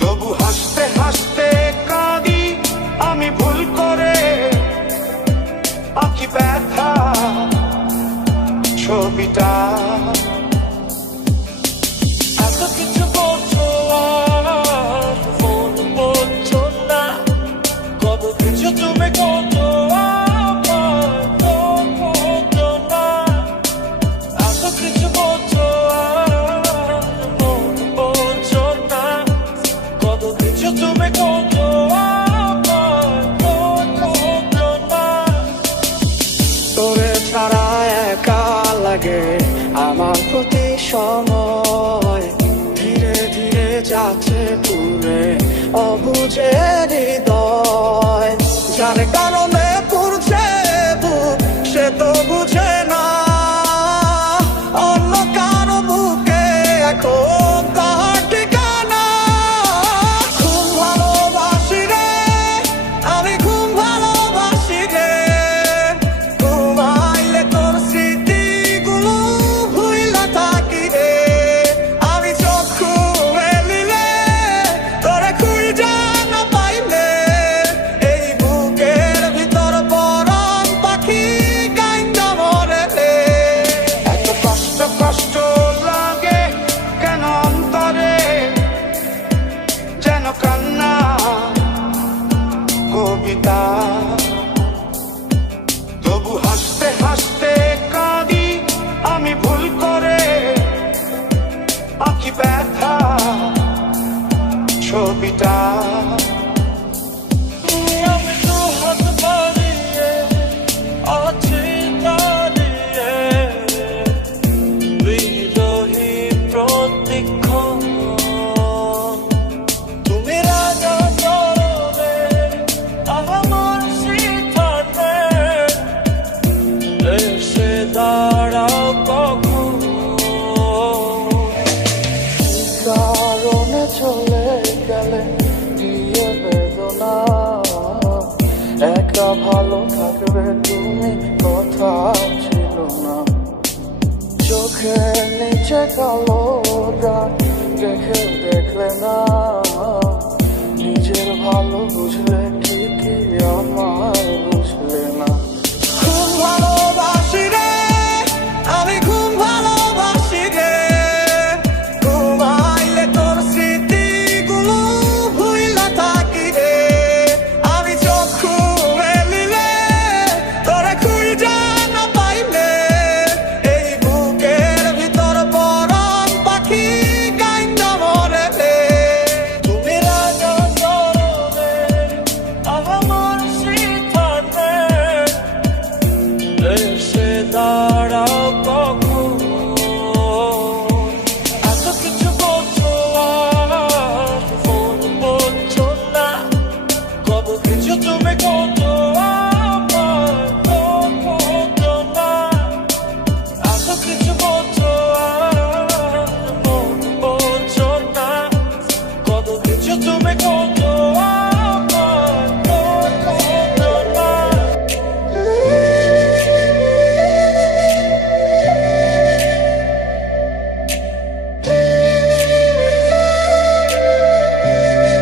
তবু হাসতে হাসতে কাঁদি আমি ভুল করে আঁকি ব্যথা ছবিটা। এত কিছু বলছো আর ফোন বলছো না, কত কিছু তুমি করছো তোরে ছাড়া একা লাগে আমার প্রতি সময়, ধীরে ধীরে যাচ্ছে পুরে অবুঝে হৃদয়। যার কারণে পুরছে বুক সে তো বুঝে না, অন্য কারো বুকে এখন তার ঠিকানা। খুব ভালোবাসি রে আমি, খুব ভালোবাসি রে, ঘুমাইলে তোর স্মৃতিগুলো ভুইলা থাকি রে। আমি চোখ মেলিলে তোরে খুঁজা না পাইলে, এই বুকের ভিতর পরাণ পাখি গাইন্দা মরে রে। এত কষ্ট কষ্ট লাগে কেন অন্তরে, যেন কান্না কবিতা। তবু হাসতে হাসতে কাঁদি আমি ভুল করে আঁকি ব্যথা ছবিটা। আমি তো হাত বাড়িয়ে আছি দাঁড়িয়ে, বিরহী প্রতিক্ষণ। তুমি রাজা চরণে আমার সিদ্ধান্তে এসে দাঁড়াও কখন। কারণে চলে গেলে দিয়ে বেদনা, একা ভালো থাকবে তুমি কথা ছিল না। চোখের নিচে কালো দাগ দেখে দেখলে না, নিজের ভালো বুঝলে ঠিকই আমার বুঝলে না।